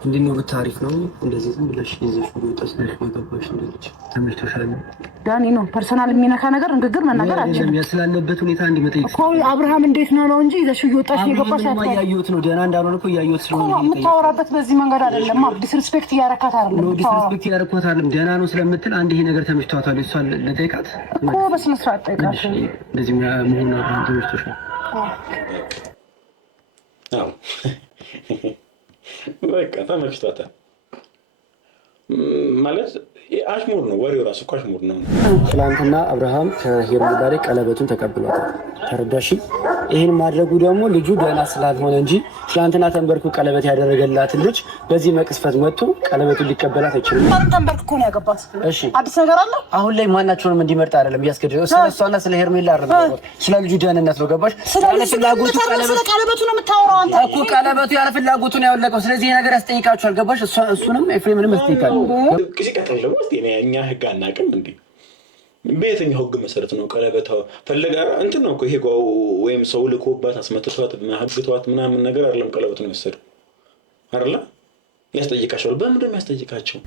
እንዲነው በታሪፍ ነው እንደዚህ ዝም ብለሽ ይዘሽ ወጣሽ ነሽ ወጣሽ እንደልጅ ተመልቶሻል ዳኒ ነው ፐርሰናል የሚነካ ነገር ንግግር መናገር አልችልም ያስላለበት ሁኔታ እንዲመጣ እኮ አብርሃም እንዴት ነው እንጂ ይዘሽ ወጣሽ የገባሽ አትታይ ያዩት ነው ደህና እንዳልሆነ እኮ ያዩት ስለሆነ የምታወራበት በዚህ መንገድ አይደለም ዲስሪስፔክት እያረካት አይደለም ነው ዲስሪስፔክት እያረካት አይደለም ደህና ነው ስለምትል አንድ ይሄ ነገር ተመችቷታል እሷ ለጠይቃት እኮ በስነ ስርዓት ጠይቃት እንደዚህ መሆን አብርሃም ተመችቶሻል አዎ በቃ ተመችቷታል ማለት አሽሙር ነው ወሬው ራሱ እኮ አሽሙር ነው። ትናንትና አብርሃም ከሄርሜላ ላይ ቀለበቱን ተቀብሏታል። ተረዳሽ? ይሄን ማድረጉ ደግሞ ልጁ ደህና ስላልሆነ እንጂ ትናንትና ተንበርኩ ቀለበት ያደረገላት ልጅ በዚህ መቅስፈት መጥቶ ቀለበቱን ሊቀበላት አይችልም። ተንበርኩ ነው ያገባት። እሺ አዲስ ነገር አለ። አሁን ላይ ማናቸውንም እንዲመርጥ አይደለም እያስገደደው ስለሷና ስለ ሄርሜላ አይደለም ስለ ልጁ ደህንነት ነው። ገባሽ? ስለ ፍላጎቱ ቀለበቱ ነው የምታወራው አንተ እኮ ቀለበቱ ያለ ፍላጎቱ ነው ያወለቀው። ስለዚህ ይሄ ነገር ያስጠይቃችኋል። ገባሽ? እሱንም ኤፍሬምንም ያስጠይቃል። እኛ ህግ አናውቅም እንዴ? በየትኛው ህግ መሰረት ነው ቀለበት ፈለጋ እንትን ነው እኮ ይሄ ወይም ሰው ልኮባት አስመትቷት ማህግቷት ምናምን ነገር አይደለም። ቀለበት ነው የወሰደው አይደለ? ያስጠይቃቸዋል። በምንድን ነው ያስጠይቃቸው?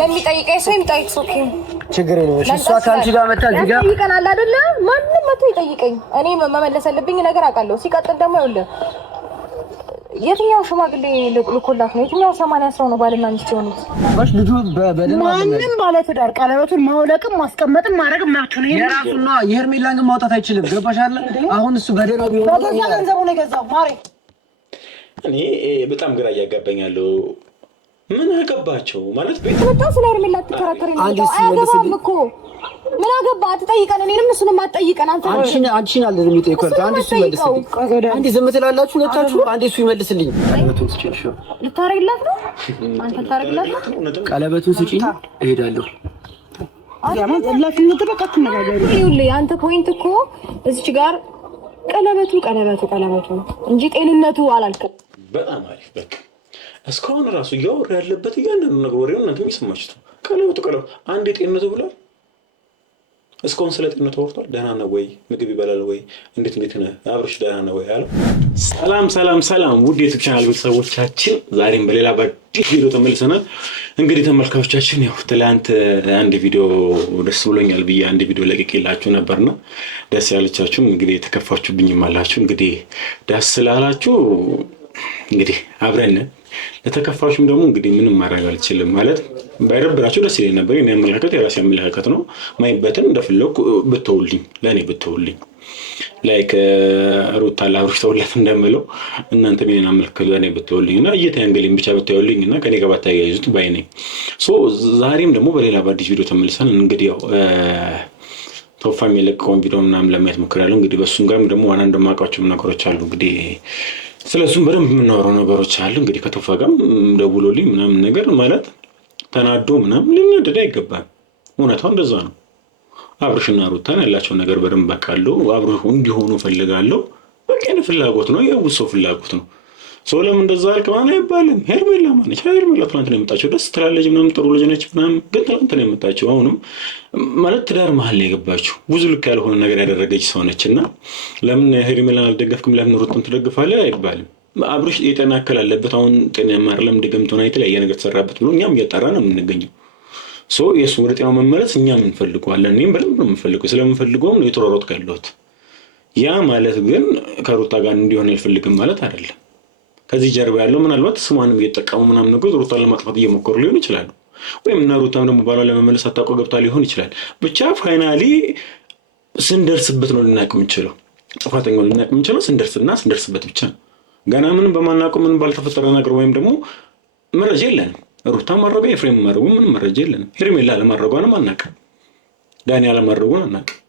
የሚጠይቀኝ ሰው የሚጠይቅ ሰው ችግር የለውም። እሷ ከአንቺ ጋር መጣ እዚህ ጋር ይጠይቀናል አይደለ? ማንም መጥቶ ይጠይቀኝ። እኔ መመለስ ያለብኝ ነገር አውቃለሁ። ሲቀጥል ደግሞ ይኸውልህ የትኛው ሽማግሌ ልኮላት ነው? የትኛው 80 ሰው ነው ባልና ሚስት የሆኑት? ባሽ ልጁ ማንም ባለ ትዳር ቀለበቱን ማውለቅም ማስቀመጥም ማድረግም መብቱ ነው። የራሱና የሄርሜላን ግን ማውጣት አይችልም። ገባሽ አይደል? አሁን እሱ በደረው ቢሆን በገዛ ገንዘቡ ነው የገዛው። ማሬ እኔ በጣም ግራ እያጋባኛለሁ። ምን አገባቸው ማለት ቤት ወጣ ስለ ሄርሜላ ተከራከሪ ነው። አያገባም እኮ ምን አገባ? አትጠይቀን፣ እኔንም እሱንም አትጠይቀን። አንቺን አለ የሚጠይቀው አንድ እሱ ይመልስልኝ። አንዴ ዝም ትላላችሁ ሁለታችሁ፣ አንዴ እሱ ይመልስልኝ። ቀለበቱን ስጪኝ። ልታረግላት ነው አንተ? ልታረግላት ነው? ቀለበቱን ስጪኝ፣ እሄዳለሁ። ይኸውልህ አንተ ፖይንት እኮ እዚች ጋር ቀለበቱ እንጂ ጤንነቱ አላልክም። በጣም አሪፍ። በቃ እስካሁን ራሱ እያወራ ያለበት እያንዳንዱ ነገር ወሬውን እናንተ የሚሰማችሁት ቀለበቱ አንድ ጤንነቱ ብሏል። እስካሁን ስለ ጤንነቱ ወርቷል። ደህና ነው ወይ? ምግብ ይበላል ወይ? እንዴት ነህ አብርሽ? ደህና ነው ወይ አለው። ሰላም ውድ የዩቲዩብ ቻናል ቤተሰቦቻችን፣ ዛሬም በሌላ በአዲስ ቪዲዮ ተመልሰናል። እንግዲህ ተመልካቾቻችን ያው ትላንት አንድ ቪዲዮ ደስ ብሎኛል ብዬ አንድ ቪዲዮ ለቅቄላችሁ ነበርና ደስ ያለቻችሁም እንግዲህ የተከፋችሁብኝም አላችሁ። እንግዲህ ደስ ስላላችሁ እንግዲህ አብረን ለተከፋችሁም ደግሞ እንግዲህ ምንም ማድረግ አልችልም ማለት ባይረብራችሁ ደስ ይለኝ ነበር። የኔ አመለካከት የራሴ አመለካከት ነው። ማይበትን እንደፈለኩ ብትውልኝ ለኔ ብትውልኝ ላይክ ሩታ ለአብርሽ ተውላት እንደምለው እናንተ ምን አመለካከት ለኔ ብትውልኝና እየተያንገለኝ ብቻ ብትውልኝና ከኔ ጋር ባታያይዙት ባይ ነኝ። ዛሬም ደግሞ በሌላ በአዲስ ቪዲዮ ተመልሰን እንግዲህ ያው ቶፋም የለቀቀውን ቪዲዮ ምናምን ለማየት ሞክራለሁ። እንግዲህ በሱም ጋርም ደግሞ ዋና እንደማውቃቸው ነገሮች አሉ። እንግዲህ ስለሱም በደንብ የምናወራው ነገሮች አሉ። እንግዲህ ከቶፋ ጋርም ደውሎልኝ ምናምን ነገር ማለት ተናዶ ምናምን ሊናደድ አይገባም። እውነታው እንደዛ ነው። አብርሽና ሩታን ያላቸው ነገር በደንብ አውቃለሁ። አብርሽ እንዲሆኑ ፈልጋለሁ። በቃ ፍላጎት ነው፣ የውሶ ፍላጎት ነው። ሰው ለምን እንደዛ አልክ ማለት አይባልም። ሄርሜላ ማነች? ሄርሜላ ትናንት ነው የመጣችው። ደስ ትላለች ምናምን ጥሩ ልጅ ነች ምናምን፣ ግን ትናንት ነው የመጣችው። አሁንም ማለት ትዳር መሀል ነው የገባችው። ብዙ ልክ ያልሆነ ነገር ያደረገች ሰው ነችና ለምን ሄርሜላን አልደገፍክም ለምን ሩታን ትደግፋለህ አይባልም። አብርሽ የጤና እክል አለበት። አሁን ጤናማ አይደለም፣ ድግምትና የተለያየ ነገር ተሰራበት ብሎ እኛም እያጣራ ነው የምንገኘው። የእሱ ወደ ጤናው መመለስ እኛም እንፈልገዋለን። እኔም በደንብ ነው የምፈልገው። ስለምፈልገውም ነው የተሯሯጥኩ ያለሁት። ያ ማለት ግን ከሩታ ጋር እንዲሆን አልፈልግም ማለት አይደለም። ከዚህ ጀርባ ያለው ምናልባት ስሟንም እየተጠቀሙ ምናምን ነገር ሩታን ለማጥፋት እየሞከሩ ሊሆን ይችላል። ወይም እና ሩታም ደግሞ ባሏን ለመመለስ አታውቀው ገብታ ሊሆን ይችላል። ብቻ ፋይናሊ ስንደርስበት ነው ልናውቅ የምንችለው። ጥፋተኛው ልናውቅ የምንችለው ስንደርስበት ብቻ ነው። ገና ምንም በማናውቀው ምንም ባልተፈጠረ ነገር ወይም ደግሞ መረጃ የለንም። ሩታ ማረጋ ኤፍሬም ማረጉ ምንም መረጃ የለንም። ሄርሜላ አለማረጓንም አናውቅም። ዳኒ አለማረጉን አናውቅም።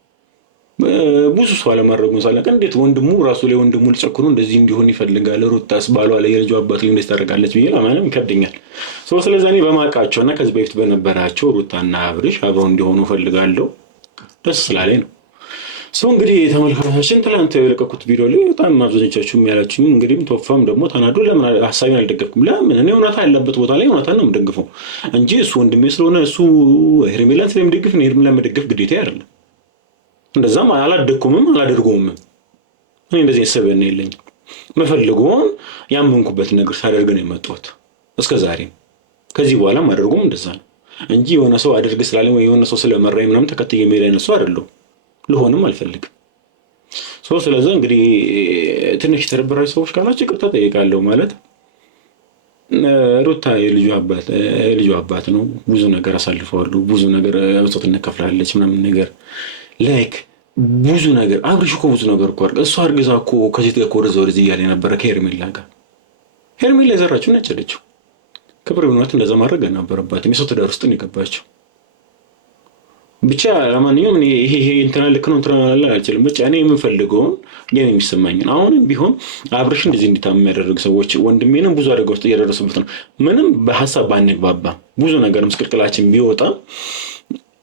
ብዙ ሰው አለማረጉን ሳላውቅ እንዴት ወንድሙ ራሱ ላይ ወንድሙ ልጨክኑ እንደዚህ እንዲሆን ይፈልጋል? ሩታስ ባሏ ላይ የልጇ አባት ላይ እንደዚህ ታደርጋለች ብዬ ለማንም ይከብደኛል። ስለዚህ እኔ በማውቃቸውና ከዚህ በፊት በነበራቸው ሩታና አብርሽ አብረው እንዲሆኑ ፈልጋለሁ። ደስ ስላለኝ ነው። እንግዲህ ተመልካቾቻችን ትላንት የለቀኩት ቪዲዮ ላይ በጣም አብዛኞቻችሁ ያላችሁኝ እንግዲህ ቶፋም ደግሞ ተናዶ ለምን ሀሳቤን አልደገፍኩም? ለምን እኔ እውነታ ያለበት ቦታ ላይ እውነታን ነው የምደግፈው እንጂ እሱ ወንድሜ ስለሆነ እሱ ሄርሜላን ስለሚደግፍ ነው ሄርሜላን መደገፍ ግዴታ አይደለም። እንደዛም አላደግኩምም አላደርገውም። እኔ እንደዚህ ሰበን የለኝም። መፈልገውን ያመንኩበት ነገር ሳደርግ ነው የመጣሁት። እስከዛሬ ከዚህ በኋላ ማድረጉም እንደዛ ነው እንጂ የሆነ ሰው አድርግ ስላለኝ ወይ የሆነ ሰው ስለመራኝ ምናምን ተከትዬ የሚሄድ አይነት ሰው አይደለሁም። ልሆንም አልፈልግም። ስለዚህ እንግዲህ ትንሽ የተደበራችሁ ሰዎች ካላችሁ ይቅርታ ጠይቃለሁ። ማለት ሩታ የልጁ አባት ነው። ብዙ ነገር አሳልፈዋሉ። ብዙ ነገር መስዋዕትነት ከፍላለች ምናምን ነገር ላይክ ብዙ ነገር አብርሽ እኮ ብዙ ነገር እኮ አድርጋ እሷ አርግዛ እኮ ከሴት ጋር ወደዛ ወደዚህ እያለ የነበረ ከሄርሜላ ጋር ሄርሜላ የዘራችው ነች ያለችው ክብር ብናት እንደዛ ማድረግ አልነበረባትም። የሰው ትዳር ውስጥ ነው የገባችው። ብቻ ለማንኛውም ይሄ እንትና ልክ ነው እንትና አልችልም። ብቻ እኔ የምፈልገውን የኔ የሚሰማኝን አሁንም ቢሆን አብርሽ እንደዚህ እንዲታመም የሚያደርግ ሰዎች ወንድሜንም ብዙ አደጋ ውስጥ እያደረሱበት ነው። ምንም በሀሳብ ባንግባባ ብዙ ነገር ምስቅልቅላችን ቢወጣ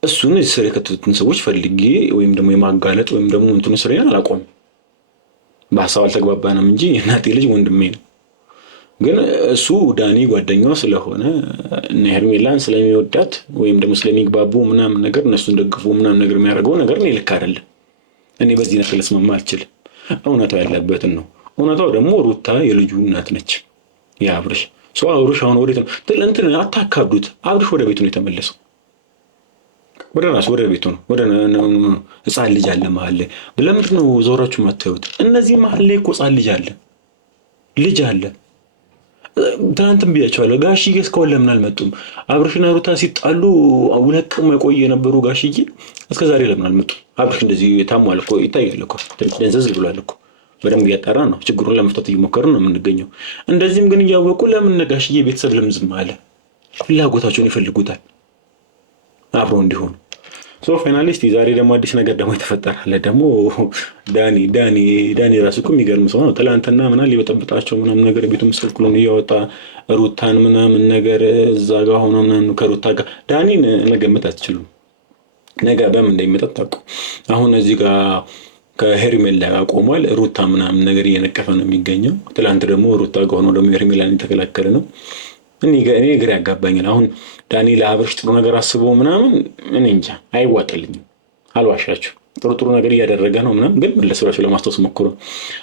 እሱን ስር የከተቱትን ሰዎች ፈልጌ ወይም ደግሞ የማጋለጥ ወይም ደግሞ እንትኑ ስር አላቆም። በሀሳብ አልተግባባንም እንጂ እናቴ ልጅ ወንድሜ ነው። ግን እሱ ዳኒ ጓደኛዋ ስለሆነ እና ሄርሜላን ስለሚወዳት ወይም ደግሞ ስለሚግባቡ ምናምን ነገር እነሱን ደግፉ ምናምን ነገር የሚያደርገው ነገር እኔ ልክ አይደለም። እኔ በዚህ ነገር ልስማማ አልችልም። እውነታው ያለበትን ነው። እውነታው ደግሞ ሩታ የልጁ እናት ነች። የአብርሽ አብርሽ አሁን ወዴት ነው? እንትን አታካብዱት። አብርሽ ወደ ቤቱ ነው የተመለሰው። ወደ ራሱ ወደ ቤቱ ነው። ወደ ህፃን ልጅ አለ መሀል ላይ። ለምንድን ነው ዞራችሁ ማታዩት? እነዚህ መሀል ላይ እኮ ህፃን ልጅ አለ። ትናንትም ብያቸዋለሁ። ጋሽዬ እስካሁን ለምን አልመጡም? አብርሽና ሩታ ሲጣሉ ሁለት ቀን የቆየ የነበሩ ጋሽዬ እስከዛሬ ለምን አልመጡም? አብርሽ እንደዚህ ታሟል እኮ ይታያል እኮ ደንዘዝ ብሏል እኮ። በደንብ እያጣራ ነው። ችግሩን ለመፍታት እየሞከርን ነው የምንገኘው። እንደዚህም ግን እያወቁ ለምን ጋሽዬ ቤተሰብ ለምን ዝም አለ? ፍላጎታቸውን ይፈልጉታል አብረው እንዲሆኑ። ፋይናሊስት ዛሬ ደግሞ አዲስ ነገር ደግሞ የተፈጠራለ ደግሞ ዳኒ ራሱ እኮ የሚገርም ሰው ነው። ትላንትና ምናምን ሊበጠብጣቸው ምናምን ነገር ቤቱ ምስቅልቅሉን እያወጣ ሩታን ምናምን ነገር እዛ ጋር ሆኖ ምናምን ከሩታ ጋር ዳኒን መገመት አትችሉም። ነገ በምን እንደሚመጣ ታውቁ። አሁን እዚህ ጋር ከሄርሜላ ጋር ቆሟል። ሩታ ምናምን ነገር እየነቀፈ ነው የሚገኘው። ትላንት ደግሞ ሩታ ጋር ሆኖ ደግሞ ሄርሜላን የተከላከለ ነው። እኔ ግራ ያጋባኛል። አሁን ዳኒ ለአብርሽ ጥሩ ነገር አስበው ምናምን እኔ እንጃ አይዋጥልኝም። አልዋሻችሁ ጥሩ ነገር እያደረገ ነው ምናምን፣ ግን መለስ ብላችሁ ለማስታወስ ሞክሩ።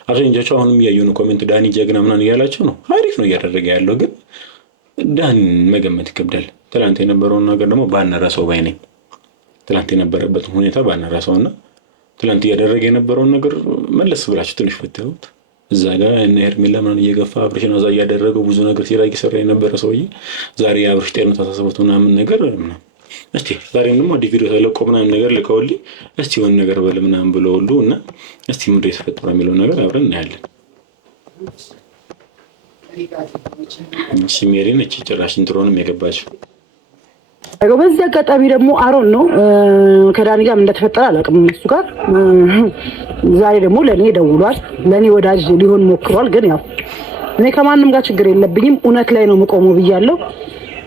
አብዛኞቻችሁ አሁንም እያዩ ነው ኮሜንት ዳኒ ጀግና ምናምን እያላችሁ ነው። አሪፍ ነው እያደረገ ያለው፣ ግን ዳኒ መገመት ይከብዳል። ትላንት የነበረውን ነገር ደግሞ ባነረሰው ባይ ነኝ። ትላንት የነበረበትን ሁኔታ ባነረሰውና ትላንት እያደረገ የነበረውን ነገር መለስ ብላችሁ ትንሽ ፈትኑት። እዛ ጋር እነ ሄርሜላ ምናምን እየገፋ አብርሽን እዛ እያደረገው ብዙ ነገር ሲሰራ የነበረ ሰውዬ ዛሬ አብርሽ ጤንነት አሳስቦት ምናምን ነገር እስቲ ዛሬም ደግሞ አዲስ ቪዲዮ ተለቆ ምናምን ነገር ልከውልኝ እስቲ የሆነ ነገር በል ምናምን ብለው ሁሉ እና እስቲ ምንድን ነው የተፈጠረው የሚለው ነገር አብረን እናያለን። እሺ ሜሪ ነች ጭራሽ ኢንትሮንም የገባችው። በዚህ አጋጣሚ ደግሞ አሮን ነው ከዳኒ ጋር እንደተፈጠረ አላውቅም። እሱ ጋር ዛሬ ደግሞ ለኔ ደውሏል። ለኔ ወዳጅ ሊሆን ሞክሯል። ግን ያው እኔ ከማንም ጋር ችግር የለብኝም። እውነት ላይ ነው የምቆመው ብያለሁ።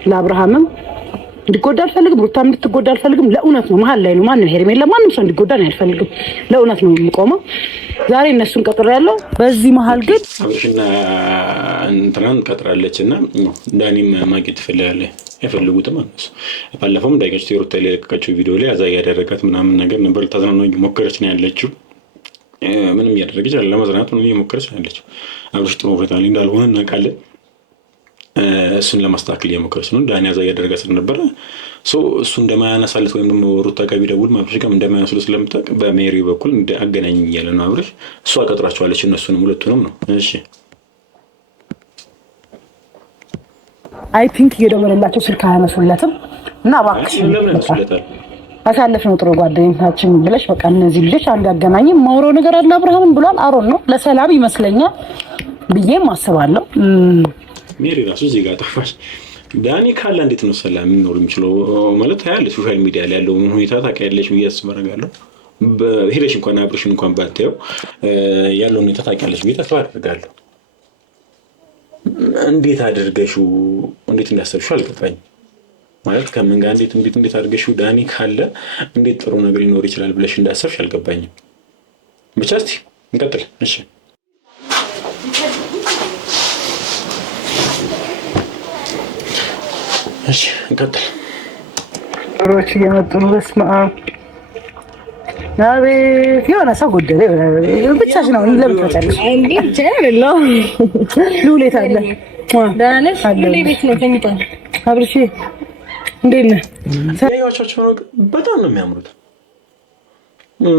ለአብርሃምም እንዲጎዳ አልፈልግም፣ ሩታም እንድትጎዳ አልፈልግም። ለእውነት ነው፣ መሀል ላይ ነው። ማንም ሄርሜላ ማንም ሰው እንዲጎዳ ነው አልፈልግም። ለእውነት ነው የምቆመው። ዛሬ እነሱን ቀጥሬያለሁ። በዚህ መሀል ግን አብርሽና እንትናን ቀጥራለችና ዳኒም ማግኘት ትፈልጋለች። አይፈልጉትም እነሱ። ባለፈውም ዳይገች ሩታ ላይ የለቀቀችው ቪዲዮ ላይ አዛ ያደረጋት ምናምን ነገር ነበር። ልታዝናናው እየሞከረች ነው ያለችው። ምንም እያደረገች አለ ለማዝናናት ነው እየሞከረች ነው ያለችው። አብርሽ ጥሩ ሁኔታ ላይ እንዳልሆነ እናውቃለን። እሱን ለማስተካከል እየሞከረች ነው። ዳኒ አዛ ያደረጋት ስለነበረ እሱ እንደማያነሳለት ወይም ደግሞ ሩታ ጋር ቢደውል አብርሽ ጋር እንደማያነሳለት ስለምታውቅ በሜሪ በኩል አገናኝ እያለ ነው አብርሽ። እሷ ቀጥራቸዋለች እነሱንም ሁለቱንም ነው። እሺ አይ ቲንክ እየደወለላቸው ስልክ አያነሱለትም እና እባክሽ ለምን ያነሱለታል? አሳለፍነው ጥሩ ጓደኛችን ብለሽ በቃ እነዚህ ልጆች አንድ ያገናኝም ማውሮ ነገር አለ። አብርሃምን ብሏል። አሮን ነው ለሰላም ይመስለኛል ብዬም አስባለሁ። ሜሪ ራሱ እዚህ ጋር ጠፋች። ዳኒ ካለ እንዴት ነው ሰላም ሊኖር የሚችለው? ማለት ያለ ሶሻል ሚዲያ ላይ ያለው ሁኔታ ታውቂያለሽ ብዬ አስባለሁ። በሄደሽ እንኳን አብርሽን እንኳን ባታየው ያለው ሁኔታ ታውቂያለሽ ብዬ ተስፋ አደርጋለሁ። እንዴት አድርገሽው እንዴት እንዳሰብሽው አልገባኝም። ማለት ከምን ጋር እንዴት አድርገሽው ዳኒ ካለ እንዴት ጥሩ ነገር ሊኖር ይችላል ብለሽ እንዳሰብሽ አልገባኝም። ብቻ እስቲ እንቀጥል። እሺ እንቀጥል። ሮች እየመጡ ነው። በስመ አብ አቤት የሆነ ሰው ጎደለ። ብቻሽ ነው ለምን ትመጫለሽ? እንዴ ብቻ አይደለም ሉሌት አለ ዳነሽ ሁሌ ቤት ነው ተኝቷል። አብርሽ እንዴት ነህ? ያያቻቸው በጣም ነው የሚያምሩት።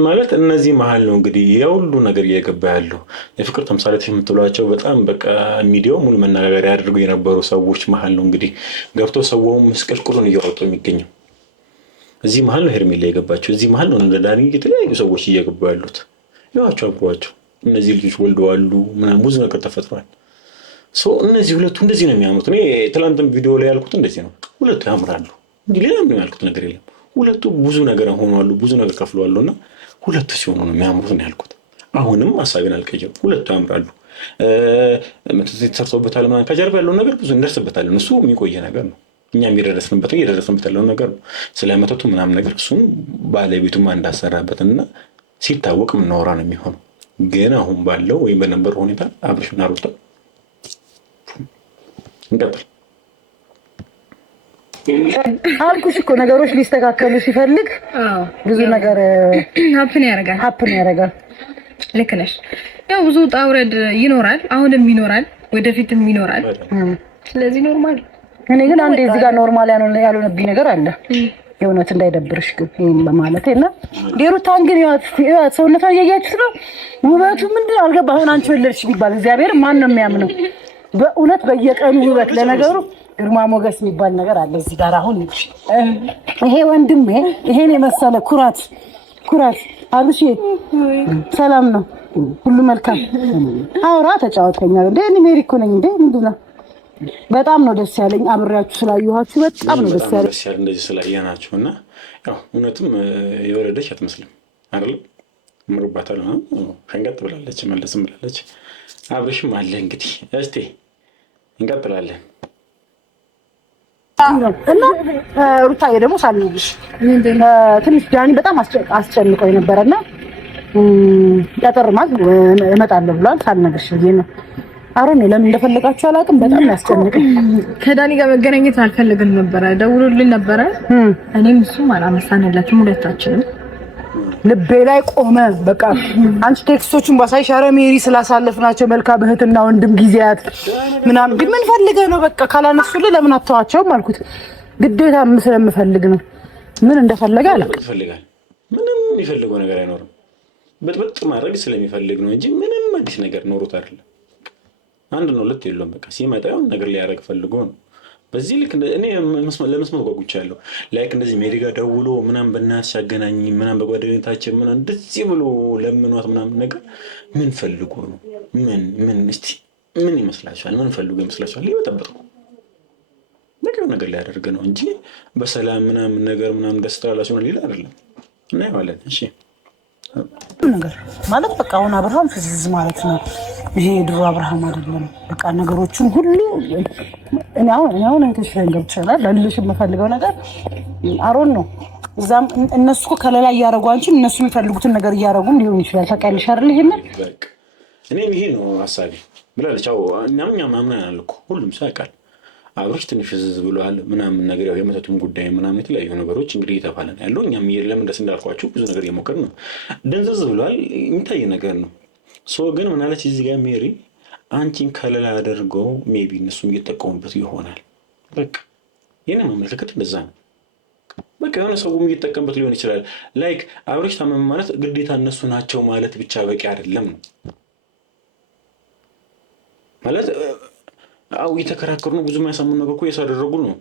ማለት እነዚህ መሀል ነው እንግዲህ የሁሉ ነገር እየገባ ያለው የፍቅር ተምሳሌት የምትሏቸው በጣም በቃ ሚዲያው ሙሉ መነጋገሪያ ያደርጉ የነበሩ ሰዎች መሀል ነው እንግዲህ ገብቶ ሰውም ምስቅልቅሉን እያወጡ የሚገኘው። እዚህ መሀል ነው ሄርሜላ የገባቸው። እዚህ መሀል ነው እንደ ዳኒ የተለያዩ ሰዎች እየገቡ ያሉት። ይዋቸው አብሯቸው እነዚህ ልጆች ወልደዋሉ ምናምን ብዙ ነገር ተፈጥሯል። እነዚህ ሁለቱ እንደዚህ ነው የሚያምሩት። እኔ ትናንትም ቪዲዮ ላይ ያልኩት እንደዚህ ነው። ሁለቱ ያምራሉ እንጂ ሌላ ምንም ያልኩት ነገር የለም። ሁለቱ ብዙ ነገር ሆነዋሉ፣ ብዙ ነገር ከፍለዋሉ እና ሁለቱ ሲሆኑ ነው የሚያምሩት ነው ያልኩት። አሁንም ሀሳቤን አልቀየም። ሁለቱ ያምራሉ። ተሰርቶበታል ምናምን ከጀርባ ያለውን ነገር ብዙ እንደርስበታለን። እሱ የሚቆየ ነገር ነው። እኛም እየደረስንበት ያለውን ነገር ነው። ስለ መተቱ ምናምን ነገር እሱም ባለቤቱማ እንዳሰራበትና ሲታወቅ የምናወራ ነው የሚሆነው። ግን አሁን ባለው ወይም በነበረው ሁኔታ አብርሽና ሩታ እንቀጥል አልኩሽ እኮ ነገሮች ሊስተካከሉ ሲፈልግ ብዙ ነገር ሀፕን ያደርጋል። ልክ ነሽ። ያው ብዙ ውጣ ውረድ ይኖራል፣ አሁንም ይኖራል፣ ወደፊትም ይኖራል። ስለዚህ ኖርማል። እኔ ግን አንዴ እዚህ ጋር ኖርማል ያልሆነብኝ ነገር አለ። የእውነት እንዳይደብርሽ ግን ይሄን በማለት እና ሩታን ግን ሰውነቷን እያያችሁት ነው። ውበቱ ምንድን አልገባ። አሁን አንቺ ወለድሽ ቢባል እግዚአብሔር ማን ነው የሚያምነው? በእውነት በየቀኑ ውበት ለነገሩ ግርማ ሞገስ የሚባል ነገር አለ እዚህ ጋር። አሁን ይሄ ወንድሜ ይሄን የመሰለ ኩራት አብርሽ ሰላም ነው ሁሉ መልካም። አውራ ተጫወት ከኛ እንደ እኔ ሜሪ እኮ ነኝ እንደ ምንድን ነው። በጣም ነው ደስ ያለኝ አብሬያችሁ ስላየኋችሁ በጣም ነው ደስ ያለኝ እንደዚህ ስላየናችሁና ያው እውነትም የወለደች አትመስልም አይደል? ምርባታል ነው ሸንቀጥ ብላለች፣ መለስም ብላለች። አብርሽም አለ እንግዲህ እስቲ እንቀጥላለን። እና ሩታዬ ደግሞ ሳልነግርሽ ትንሽ ዳኒ በጣም አስጨንቆኝ ነበረና ቀጠር ማለት እመጣለሁ ብሏል። ሳልነግርሽ ይሄ ነው አሮን ለምን እንደፈለጋችሁ አላውቅም። በጣም ያስጨንቀኝ። ከዳኒ ጋር መገናኘት አልፈልግም ነበረ፣ ደውሎልኝ ነበረ። እኔም እሱም አላመሳንላችሁም ሁለታችንም። ልቤ ላይ ቆመ። በቃ አንቺ ቴክስቶቹን ባሳይሽ ኧረ ሜሪ ስላሳለፍናቸው መልካም እህትና ወንድም ጊዜያት ምናምን ግን ምን ፈልገህ ነው? በቃ ካላነሱልህ ለምን አተዋቸውም አልኩት። ግዴታ ስለምፈልግ ነው። ምን እንደፈለገ አላውቅም። ይፈልጋል። ምንም የሚፈልገው ነገር አይኖርም። በጥብጥ ማድረግ ስለሚፈልግ ነው እንጂ ምንም አዲስ ነገር ኖሮት አይደለም። አንድ ነው ሁለት የለውም። በቃ ሲመጣ የሆነ ነገር ሊያደርግ ፈልጎ ነው። በዚህ ልክ እኔ ለመስማት ጓጉቻለሁ። ላይክ እንደዚህ ሜሪ ጋር ደውሎ ምናምን በእናትሽ አገናኝ ምናምን በጓደኝነታችን ምናምን እንደዚህ ብሎ ለምኗት ምናምን ነገር ምን ፈልጎ ነው? እስቲ ምን ይመስላችኋል? ምን ፈልጎ ይመስላችኋል? ይበጠበጥ ነገር ነገር ሊያደርግ ነው እንጂ በሰላም ምናምን ነገር ምናምን ደስ ትላላችሁ ሌላ አይደለም። እናየዋለን። እሺ ነገር ማለት በቃ አሁን አብርሃም ፍዝዝ ማለት ነው። ይሄ ድሮ አብርሃም አይደለም። በቃ ነገሮችን ሁሉ እኔ አሁን እንትን ገብቻለሁ። ለልልሽ የምፈልገው ነገር አሮን ነው። እዛም እነሱ እኮ ከለላ እያደረጉ አንቺ እነሱ የሚፈልጉትን ነገር እያደረጉም ሊሆን ይችላል። ታውቂያለሽ አይደል? ይሄንን በቃ እኔም ይሄ ነው ሀሳቤ ብላለች። አዎ እኛም ማምነናል እኮ ሁሉም ሰው ያውቃል። አብሮች ትንሽ ፍዝዝ ብሏል ምናምን ነገር ያው የመተቱም ጉዳይ ምናምን የተለያዩ ነገሮች እንግዲህ እየተባለን ያለው እኛም ለምን ደስ እንዳልኳችሁ ብዙ ነገር እየሞከርን ነው። ደንዘዝ ብሏል የሚታይ ነገር ነው። ግን ምን አለች እዚህ ጋር ሜሪ አንቺን ከለላ አድርገው ሜቢ እነሱም እየተጠቀሙበት ይሆናል። በቃ የኔ ማመለከት እንደዛ ነው። በቃ የሆነ ሰውም እየተጠቀምበት ሊሆን ይችላል። ላይክ አብሮች ታመም ማለት ግዴታ እነሱ ናቸው ማለት ብቻ በቂ አይደለም ነው ማለት እየተከራከሩ ነው። ብዙ የማያሳምኑ ነገር እኮ እያሳደረጉ ነው።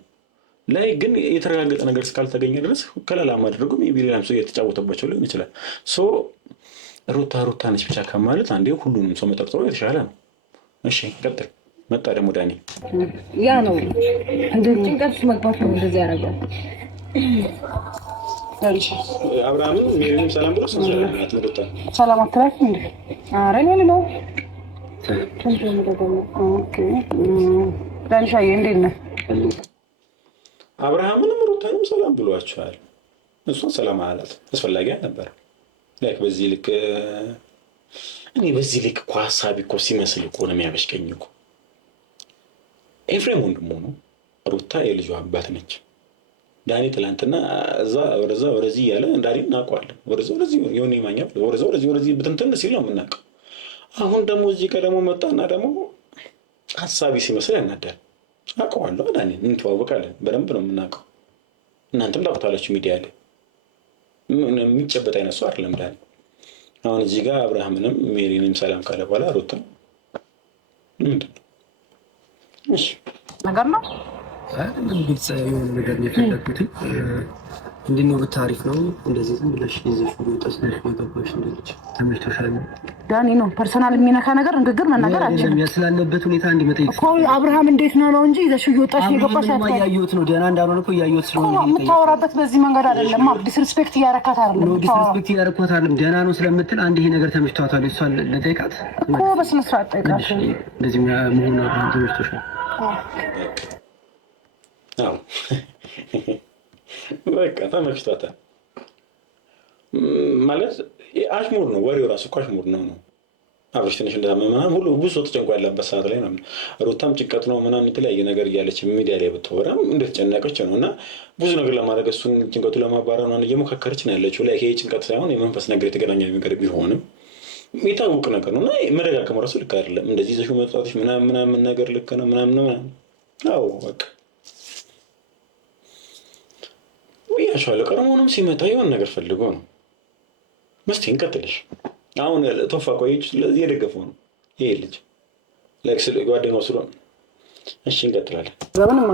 ላይ ግን የተረጋገጠ ነገር እስካልተገኘ ድረስ ከለላ ማድረጉ ሜቢ ሌላም ሰው እየተጫወተባቸው ሊሆን ይችላል። ሩታ ነች ብቻ ከማለት አንዴ ሁሉንም ሰው መጠርጠሩ የተሻለ ነው። እሺ ቀጥል። መጣ ደግሞ ዳኒ። ያ ነው ጭንቀት መግባት ነው እንደዚህ ያደርጋል። አብርሃምን ሜሪንም ሰላም ብሎ ሰላም አትላክ እንዴ? ኧረ እኔ ነው ዳንሻዬ እንዴት ነህ? አብርሃምንም ሩታንም ሰላም ብሏቸዋል። እሷን ሰላም አላት። አስፈላጊ አልነበረ። ላይክ በዚህ ልክ እኔ በዚህ ልክ እኮ ሀሳቢ እኮ ሲመስል እኮ ነው የሚያበሽቀኝ እኮ። ኤፍሬም ወንድሙ ነው፣ ሩታ የልጇ አባት ነች። ዳኒ ትላንትና እዛ ወደዚህ እያለ ዳኒ እናውቀዋለን። ወደዚህ የሆነ ማኛ ወደዚህ ብትንትን ሲል ነው የምናውቀው። አሁን ደግሞ እዚህ ጋር ደግሞ መጣና ደግሞ ሀሳቢ ሲመስል ያናዳል። አውቀዋለሁ ዳኒ፣ እንተዋወቃለን፣ በደንብ ነው የምናውቀው። እናንተም ታውቁታላችሁ። ሚዲያ ላይ የሚጨበጥ አይነት ሰው አይደለም ዳኒ። አሁን እዚህ ጋር አብርሃምንም ሜሪንም ሰላም ካለ በኋላ ሩታ ምንድን ነው እሺ ነገር ነው ግልጽ የሆነ ነገር ነው የፈለኩት። እንዲኖር ታሪፍ ነው እንደዚህ ዝም ብለሽ ይዘሽ ወጣሽ ነው ማገባሽ እንደልጅ ተመልቶሻል ዳኒ ነው ፐርሰናል የሚነካ ነገር ንግግር መናገር አልችልም። ያስላለበት ሁኔታ እንዲመጣ እኮ አብርሃም እንዴት ነው እንጂ ይዘሽ ወጣሽ የገባሽ ያያዩት ነው ደህና እንዳልሆነ እኮ ያያዩት ስለሆነ የምታወራበት በዚህ መንገድ አይደለም። ዲስሪስፔክት እያረካት አይደለም ነው ዲስሪስፔክት እያረካት አይደለም። ደህና ነው ስለምትል አንድ ይሄ ነገር ተመችቷታል እሷ ለጠይቃት እኮ በስነ ስርዓት ጠይቃት እንደዚህ መሆን አብርሃም ተመችቶሻል። አዎ በቃ ተመችቷታል ማለት አሽሙር ነው ወሬው ራሱ እኮ አሽሙር ነው። አብርሽ ትንሽ እንደታመመ ሁሉ ብዙ ሰው ተጨንቆ ያለበት ሰዓት ላይ ነው። ሩታም ጭንቀት ነው ምናምን የተለያየ ነገር እያለች ሚዲያ ላይ ብትወራም እንደተጨነቀች ነው እና ብዙ ነገር ለማድረግ እሱን ጭንቀቱ ለማባረር ነው እየሞካከረች ነው ያለችው። ላይ ይሄ ጭንቀት ሳይሆን የመንፈስ ነገር የተገናኘ ነገር ቢሆንም የታወቀ ነገር ነው እና መደጋገም ራሱ ልክ አይደለም። እንደዚህ ይዘሽ መጥፋትሽ ምናምን ነገር ልክ ነው ምናምን። አዎ በቃ ያሻለው ቀርሞንም ሲመጣ የሆነ ነገር ፈልጎ ነው። መስቲ እንቀጥልሽ። አሁን ቶፋ ቆይች እየደገፈው ነው ይሄ ልጅ ለክስ ጓደኛው ስለሆነ እሺ እንቀጥላለን። ለምንም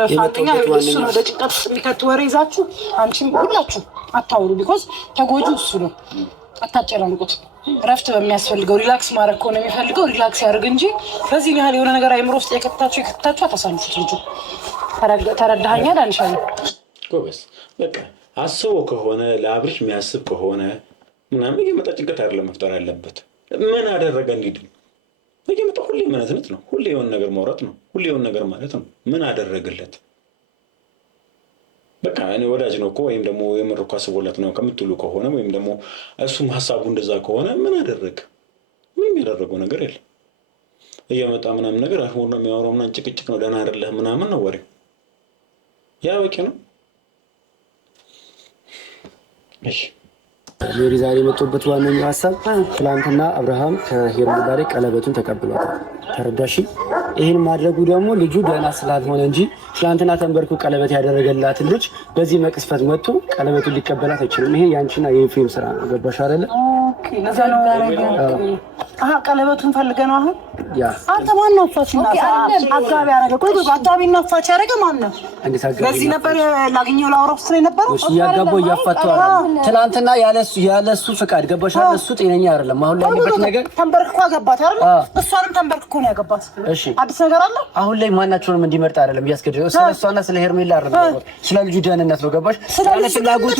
ረፋተኛ እሱ ነው ወደ ጭንቀት የሚከት ወሬ ይዛችሁ አንቺም ሁላችሁ አታውሩ። ቢኮዝ ተጎጂው እሱ ነው። አታጨናንቁት። ረፍት በሚያስፈልገው ሪላክስ ማድረግ ከሆነ የሚፈልገው ሪላክስ ያድርግ እንጂ በዚህ ያህል የሆነ ነገር አይምሮ ውስጥ የከታችሁ አታሳልፉት። ልጁ ተረዳኸኛ ዳንሻለ ጎበዝ በቃ አስቦ ከሆነ ለአብርሽ የሚያስብ ከሆነ ምናምን እየመጣ ጭንቀት አይደለም መፍጠር ያለበት። ምን አደረገ እንዲድን እየመጣ ሁሌ መነዝነት ነው። ሁሌ የሆነ ነገር ማውራት ነው። ሁሌ የሆነ ነገር ማለት ነው። ምን አደረገለት? በቃ እኔ ወዳጅ ነው እኮ ወይም ደግሞ የምር እኮ አስቦለት ነው ከምትሉ ከሆነ ወይም ደግሞ እሱም ሀሳቡ እንደዛ ከሆነ ምን አደረገ? ምንም ያደረገው ነገር የለም። እየመጣ ምናምን ነገር አሁን ነው የሚያወራው ምናምን ጭቅጭቅ ነው ደህና አይደለህ ምናምን ነው ወሬው። ያ በቂ ነው። እሺ ሜሪ ዛሬ የመጡበት ዋነኛው ሀሳብ ትላንትና አብርሃም ከሄርሜላ ላይ ቀለበቱን ተቀብሏታል። ተረዳሽ? ይህን ማድረጉ ደግሞ ልጁ ደህና ስላልሆነ እንጂ ትላንትና ተንበርኩ ቀለበት ያደረገላትን ልጅ በዚህ መቅስፈት መጥቶ ቀለበቱን ሊቀበላት አይችልም። ይሄ ያንቺና የኤፍሬም ስራ ነው። ገባሽ አይደለ? ቀለበቱን ፈልገህ ነው አሁን? ያ አንተ ማን ነው አፋችና አጋቢ ያደረገ? ቆይ አጋቢና አፋች ያደረገ ማን ነው? በዚህ ነበር ላገኘው ላውራው ስለኝ ነበር። እሺ ያጋባው ያፋታው ትላንትና ያለሱ ፍቃድ ገባሽ አይደል? እሱ ጤነኛ አይደለም። አሁን ላይ ያለበት ነገር ተንበርክኮ አገባት አይደል? እሷንም ተንበርክኮ ነው ያገባት። እሺ አዲስ ነገር አለ? አሁን ላይ ማናቸውንም እንዲመርጥ አይደለም እያስገደደው። ስለ እሷና ስለ ሄርሜላ አይደለም፣ ስለ ልጁ ደህንነት ነው። ገባሽ? ያለ ፍላጎቱ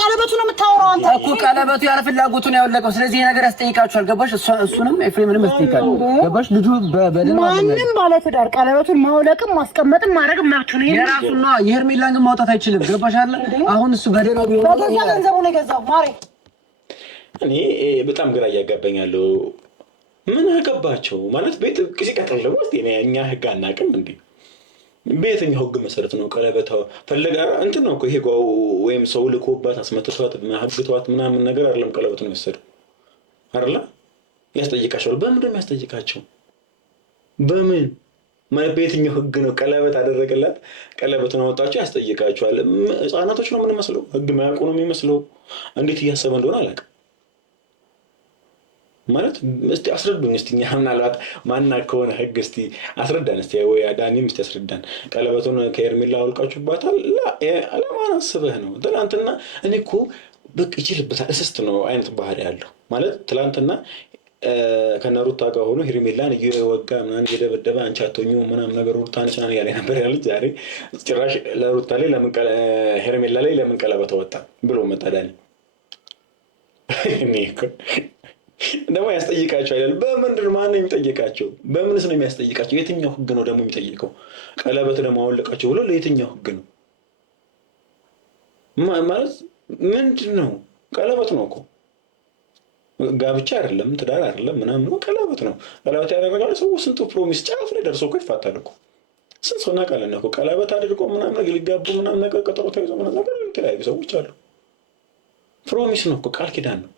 ቀለበቱ ነው የምታወራው አንተ እኮ። ቀለበቱ ያለ ፍላጎቱ ነው ያወለቀው። ስለዚህ ነገር ያስጠይቃችኋል። ገባሽ? እሱንም ኤፍሬምንም ያስጠይቃል። ገባሽ? ልጁ ማንም ባለትዳር ቀለበቱን ማውለቅም ማስቀመጥም ማድረግ መብቱ ነው። የራሱ ነው። የሄርሜላን ግን ማውጣት አይችልም። ገባሽ አይደል? አሁን እሱ በደረው ቢሆን ገንዘቡ ነው የገዛው። ማሬ እኔ በጣም ግራ እያጋባኛለሁ። ምን አገባቸው ማለት ቤት ሲቀጥል ደግሞ እኛ ህግ አናውቅም እንዴ? በየትኛው ህግ መሰረት ነው ቀለበት ፈለጋ እንትን ነው ይሄ ወይም ሰው ልኮባት አስመትቷት ማህግቷት ምናምን ነገር አይደለም። ቀለበት ነው የወሰደው አይደለ? ያስጠይቃቸዋል። በምንድን ነው ያስጠይቃቸው? በምን ማለት በየትኛው ህግ ነው ቀለበት አደረገላት ቀለበቱን አወጣቸው ያስጠይቃቸዋል? ህፃናቶች ነው የምንመስለው? ህግ ማያውቁ ነው የሚመስለው? እንዴት እያሰበ እንደሆነ አላውቅም። ማለት እስቲ አስረዱኝ። እስቲ እኛ ምናልባት ማና ከሆነ ህግ እስቲ አስረዳን። እስቲ ወይ ዳኒም እስቲ አስረዳን። ቀለበቱን ከሄርሜላ አውልቃችሁባታል? ለማን አስበህ ነው? ትላንትና እኔ እኮ በቃ ይችልበታል እስስት ነው አይነት ባህሪ ያለው ማለት ትላንትና ከነሩታ ጋር ሆኖ ሄርሜላን እየወጋ ምናምን እየደበደበ አንቺ አትሆኚው ምናምን ነገር ሩታ ነች ምናምን ያለ ነበር ያለች። ዛሬ ጭራሽ ለሩታ ላይ ለምን ሄርሜላ ላይ ለምን ቀለበት ወጣ ብሎ መጣ ዳኒ። እኔ እኮ ደግሞ ያስጠይቃቸው አይደል? በምንድን ማን ነው የሚጠይቃቸው? በምንስ ነው የሚያስጠይቃቸው? የትኛው ህግ ነው ደግሞ የሚጠይቀው? ቀለበት ደግሞ አወለቃቸው ብሎ ለየትኛው ህግ ነው ማለት? ምንድን ነው ቀለበት ነው እኮ ጋብቻ አይደለም፣ ትዳር አይደለም፣ ምናምን ነው ቀለበት ነው። ቀለበት ያደረጋሉ ሰው ስንቱ ፕሮሚስ ጫፍ ላይ ደርሶ እኮ ይፋታል እኮ። ስንት ሰው እናውቃለን እኮ ቀለበት አድርጎ ምናምን ነገር ሊጋቡ ምናምን ነገር ቀጠሮ ተይዞ ምናምን ነገር የተለያዩ ሰዎች አሉ። ፕሮሚስ ነው እኮ ቃል ኪዳን ነው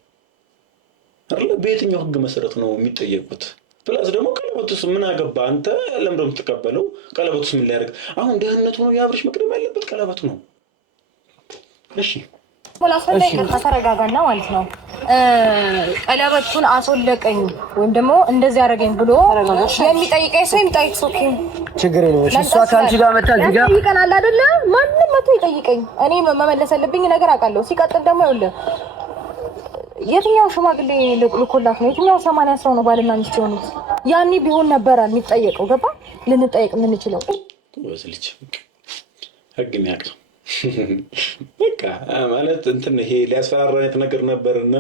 አይደለ? በየትኛው ህግ መሰረት ነው የሚጠየቁት? ፕላስ ደግሞ ቀለበት ቀለበቱስ ምን አገባ አንተ? ለምንድን ነው የምትቀበለው? ቀለበቱስ ምን ሊያደርግ? አሁን ደህንነቱ ነው የአብርሽ መቅደም ያለበት ቀለበቱ ነው። እሺ ሞላሰለ ይቅርታ ተረጋጋና ማለት ነው። ቀለበቱን አስወለቀኝ ወይም ደግሞ እንደዚህ አደረገኝ ብሎ የሚጠይቀኝ ሰው የሚጠይቅ ሰው ችግር የለውም። እሷ ካንቺ ጋር መጣ እዚህ ጋር ይቀናል አይደለ? ማንንም መቶ ይጠይቀኝ። እኔ መመለስ ያለብኝ ነገር አውቃለሁ። ሲቀጥል ደግሞ ይኸውልህ የትኛው ሽማግሌ ልኮላት ነው? የትኛው 80 ሰው ነው ባልና ሚስት የሆኑት? ያኔ ቢሆን ነበረ የሚጠየቀው። ገባ? ልንጠየቅ የምንችለው ወስልች ህግ የሚያውቅ በቃ ማለት እንትን ይሄ ሊያስፈራራ አይነት ነገር ነበርና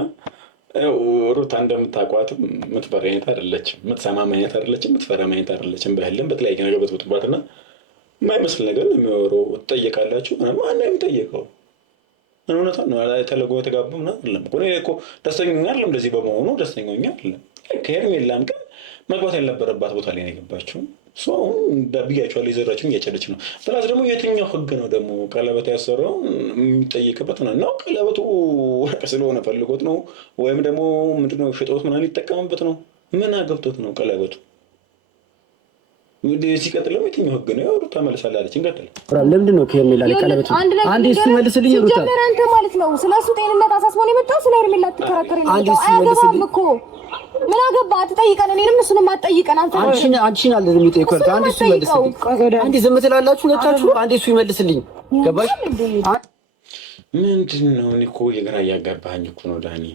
ሩታ እንደምታውቋትም የምትፈራ አይነት አይደለችም፣ የምትሰማ አይነት አይደለችም፣ የምትፈራ አይነት አይደለችም። በህልም በተለያየ ነገር በትባትና የማይመስል ነገር ነው የሚወራው። ትጠየቃላችሁ። ማነው የሚጠየቀው? እውነታ ነው። ተለጎ የተጋቡ ምናምን አይደለም እኮ። እኔ እኮ ደስተኛ አይደለም እንደዚህ በመሆኑ ደስተኛ አይደለም። ከሄርሜላም ግን መግባት ያልነበረባት ቦታ ላይ ነው የገባችው። እሱ አሁን ብያቸዋለሁ የዘራችውን እያጨደች ነው። ፕላስ ደግሞ የትኛው ህግ ነው ደግሞ ቀለበት ያሰራው የሚጠየቅበት ነው? ቀለበቱ ወርቅ ስለሆነ ፈልጎት ነው ወይም ደግሞ ምንድነው ሽጦት ምናምን ሊጠቀምበት ነው? ምን አገብቶት ነው ቀለበቱ? ሲቀጥል ደግሞ የትኛው ህግ ነው? ሩታ መልሳለች። እንቀጥል። ለምንድን ነው ከሄርሜላ ላይ ቀለበቱ አንዴ እሱ መልስልኝ። ሩታ ጀመረ አንተ ማለት ነው ስለሱ ጤንነት አሳስቦ ነው የመጣው። ስለ ሄርሜላ ትከራከሪ ነው? አያገባም እኮ ምን አገባ? አትጠይቀን፣ እኔንም እሱንም አትጠይቀን። አንቺን አለ የሚጠይቀው አንዴ እሱ ይመልስልኝ። አንዴ ዝም ትላላችሁ ሁለታችሁ። አንዴ እሱ ይመልስልኝ። ገባሽ? ምንድን ነው? እኔ እኮ የግራ እያጋባኸኝ እኮ ነው ዳኒ።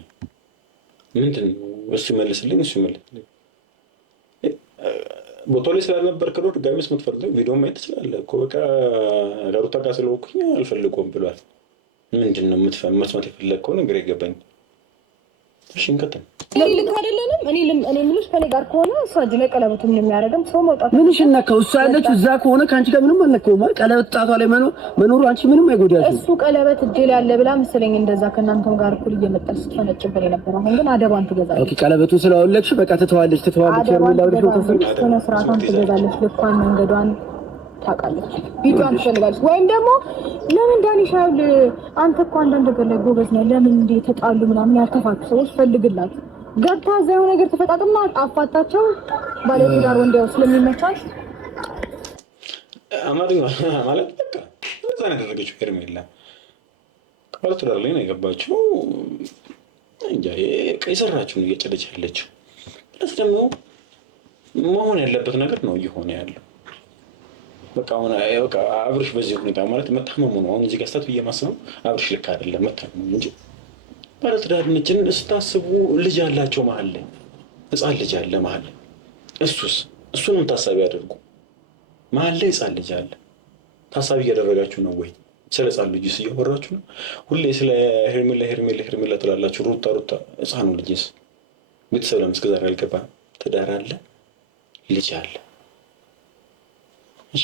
ምንድን ነው? እሱ ይመልስልኝ፣ እሱ ይመልስልኝ። ቦታው ላይ ስላልነበርክ ነው ድጋሚ የምትፈልገው ቪዲዮ ማየት ትችላለህ እኮ። በቃ ሩታ ጋር ስለወኩኝ አልፈልጎም ብሏል። ምንድን ነው መስማት የፈለግከው ነገር የገባኝ። እሺ እንቀጥል። ልክ አይደለንም። እኔ የምልሽ ከኔ ጋር ከሆነ እሷ እጅ ላይ ቀለበቱን የሚያደርገም ሰው መውጣት ምንሽ ነካው? እሷ ያለችው እዛ ከሆነ ከአንቺ ጋር ምንም አልነካውም። ቀለበት ጣቷ ላይ መኖሩ አንቺ ምንም አይጎዳሽም። እሱ ቀለበት እጄ ላይ አለ ብላ መሰለኝ እንደዛ ከእናንተም ጋር እኩል እየመጣች ስትፈነጭብን የነበረው። አሁን ግን አደባን ትገዛለች። ኦኬ ቀለበቱን ስላወለቅሽ በቃ ትተዋለች። ሄርሜላ ወደ ሆነ ስርዓቷን ትገዛለች። ልኳን መንገዷን ታውቃለች። ቪዲዮን ትፈልጋለች። ወይም ደግሞ ለምን ዳኒሻል አንተ እኮ አንዳንድ ነገር ላይ ጎበዝ ነህ፣ ለምን እንደ ተጣሉ ምናምን ያልተፋቱ ሰዎች ፈልግላት ገብታ እዛው ነገር ተፈጣጥማ አፋታቸው ባለትዳር ወንዳው ስለሚመቻት አማርኛ ማለት በቃ እዛ ነው ያደረገችው። ሄርሜላ ባለትዳር ላይ ነው የገባችው። እንጃ የሰራችው ነው እየጨደች ያለችው። ፕለስ ደግሞ መሆን ያለበት ነገር ነው እየሆነ ያለው። በቃ አሁን በቃ አብርሽ በዚህ ሁኔታ ማለት መታመሙ ነው። አሁን እዚህ ጋር ስታት ብዬ ማስበው አብርሽ ልክ አይደለም መታመሙ እንጂ ባለትዳር ነችን ስታስቡ ልጅ ያላቸው መሀል ላይ ህፃን ልጅ አለ መሀል ላይ እሱንም ታሳቢ ያደርጉ። መሀል ላይ ህፃን ልጅ አለ። ታሳቢ እያደረጋችሁ ነው ወይ? ስለ ህፃን ልጅስ እያወራችሁ ነው? ሁሌ ስለ ሄርሜላ ትላላችሁ። ሩታ ህፃኑ ልጅስ ቤተሰብ ለመስከ ዛሬ አልገባ ትዳር አለ ልጅ አለ። እሺ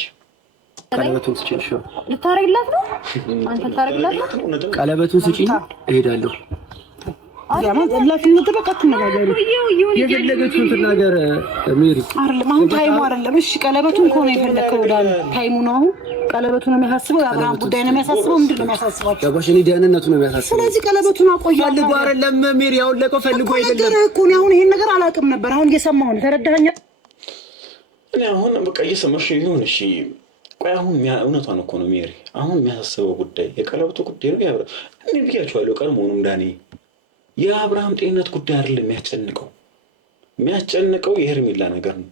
ቀለበቱን ስጪኝ። እሺ ልታረግላት ነው አንተ ታረግላት ነው። ቀለበቱን ስጪኝ እሄዳለሁ። ላፊነት በቃ ትነጋገሩ። የፈለገችውን ትናገር ሜሪ። አይደለም አሁን ታይሙ አይደለም። እሺ ቀለበቱን ከሆነ የፈለከው ዳን ታይሙ ነው። አሁን ቀለበቱን ነው የሚያሳስበው። የአብርሃም ጉዳይ ነው የሚያሳስበው። ምንድን ነው የሚያሳስባቸው? ገባሽ? እኔ ደህንነቱ ነው የሚያሳስበው። ስለዚህ ቀለበቱን አቆየው። ፈልጎ አይደለም ሜሪ፣ ያውለቀው ፈልጎ አይደለም እኮ ነው። አሁን ይሄን ነገር አላውቅም ነበር። አሁን እየሰማሁ ነው። ተረዳኸኝ? እኔ አሁን በቃ እየሰማሽ ይሁን። እሺ ቆይ አሁን እውነቷን እኮ ነው ሜሪ። አሁን የሚያሳስበው ጉዳይ የቀለበቱ ጉዳይ ነው። ያብራ እኔ ብያቸዋለሁ ቀድሞውንም ዳኒ የአብርሃም ጤንነት ጉዳይ አይደለም የሚያስጨንቀው የሄርሜላ ነገር ነው።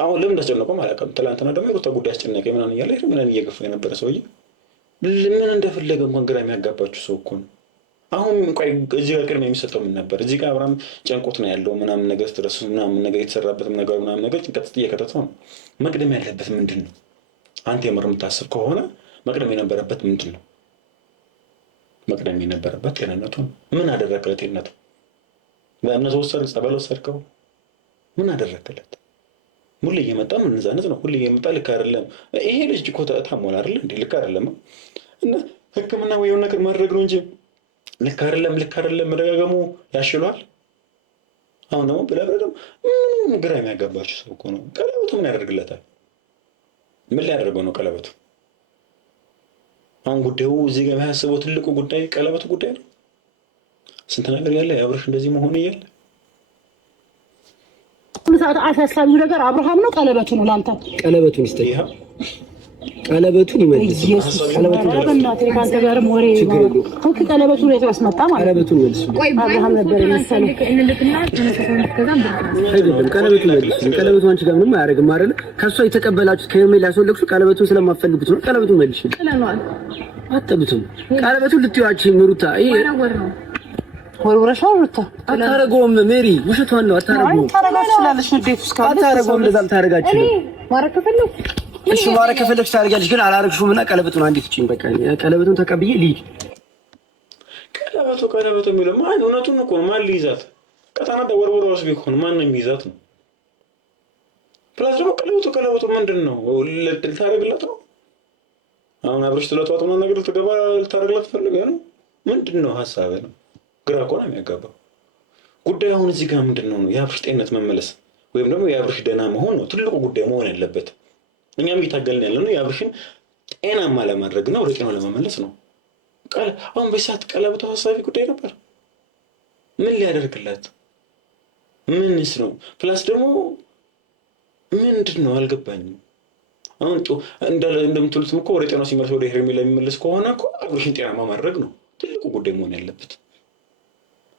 አሁን ለምን እንዳስጨነቀው አላውቅም። ትላንትና ደግሞ የሩታ ጉዳይ አስጨነቀኝ ምናምን እያለ ሄርሜላን እየገፋ የነበረ ሰውዬ ምን እንደፈለገ እንኳን ግራ የሚያጋባችሁ ሰው እኮ ነው። አሁን ቆይ እዚህ ጋር ቅድሚያ የሚሰጠው ምን ነበር? እዚህ ጋር አብርሃም ጨንቆት ነው ያለው ምናምን ነገር ስትረሱ ምናምን ነገር የተሰራበትም ነገር ምናምን ነገር ጭንቀት ውስጥ እየከተተው ነው። መቅደም ያለበት ምንድን ነው? አንተ የምር የምታስብ ከሆነ መቅደም የነበረበት ምንድን ነው? መቅደም የነበረበት ጤንነቱ ነው። ምን አደረክለት? ጤንነቱ በእምነት ወሰድክ፣ ጸበል ወሰድከው፣ ምን አደረክለት? ሁሌ እየመጣ ምንዛነት ነው። ሁሌ እየመጣ ልክ አይደለም ይሄ ልጅ እኮ ታሟል አይደል እንዴ? ልክ አይደለም እና ሕክምና ወይ የሆነ ነገር ማድረግ ነው እንጂ ልክ አይደለም መደጋገሙ ያሽሏል። አሁን ደግሞ ብለብረም ግራ የሚያጋባችሁ ሰው እኮ ነው። ቀለበቱ ምን ያደርግለታል? ምን ሊያደርገው ነው ቀለበቱ? አሁን ጉዳዩ እዚህ ጋር የሚያስበው ትልቁ ጉዳይ ቀለበቱ ጉዳይ ነው። ስንት ነገር ያለ የአብርሽ እንደዚህ መሆን እያለ ሰዓት አሳሳቢው ነገር አብርሃም ነው ቀለበቱ ነው ላንተ ቀለበቱን ይስጠኝ ቀለበቱን ይመልስ ቀለበቱን በእናትህ ካንተ ጋርም ወሬ ነው ቀለበቱን ነው ያስመጣ ማለት ቀለበቱን መልስ አብርሃም ነበር መሰለኝ አይደለም ቀለበቱን መልስ ቀለበቱን አንቺ ጋር ምንም አያደርግም አይደል ከሷ የተቀበላችሁት ከሄርሜላ ያስወለቅሽው ቀለበቱን ስለማፈልጉት ነው ቀለበቱን መልሽ ቀለኗል አጥብቱም ቀለበቱን ልትያቺ ምሩታ ይሄ ወርወረሻው ሩታ አታረገውም ሜሪ ውሸቷን ነው አታረገውም ታረጋች ስላለሽ ንዴት ውስጥ አታረገውም እንደዛም ታረጋች ማረክ ፈለክ እሺ ማረክ ፈለክሽ ታረጋለሽ ግን አላረግሽውምና ቀለበቱን አንዴ ትጭኝ በቃ ቀለበቱን ተቀብዬ ልሂድ ቀለበቱ የሚለው ማን እውነቱን እኮ ማን ሊይዛት ቀጣና ወርወራውስ ቢሆን ማን ነው የሚይዛት ነው ፕላስ ደግሞ ቀለበቱ ምንድነው ልታረግላት ነው አሁን አብረሽ ተለጣጣው ነው ነገር ልታረግላት ፈልገህ ነው ምንድነው ሐሳብ ነው ግራ እኮ ነው የሚያጋባው ጉዳዩ አሁን እዚህ ጋር ምንድነው የአብርሽ ጤንነት መመለስ ወይም ደግሞ የአብርሽ ደህና መሆን ነው ትልቁ ጉዳይ መሆን ያለበት እኛም እየታገልን ያለነው የአብርሽን ጤናማ ለማድረግ ነው ወደ ጤናው ለመመለስ ነው አሁን በሰዓት ቀለበቱ ሐሳቢ ጉዳይ ነበር ምን ሊያደርግላት ምንስ ነው ፕላስ ደግሞ ምንድነው አልገባኝም አሁን እንደምትሉትም እኮ ወደ ጤናው ሲመለስ ወደ ሄርሜላ የሚመለስ ከሆነ እኮ አብርሽን ጤናማ ማድረግ ነው ትልቁ ጉዳይ መሆን ያለበት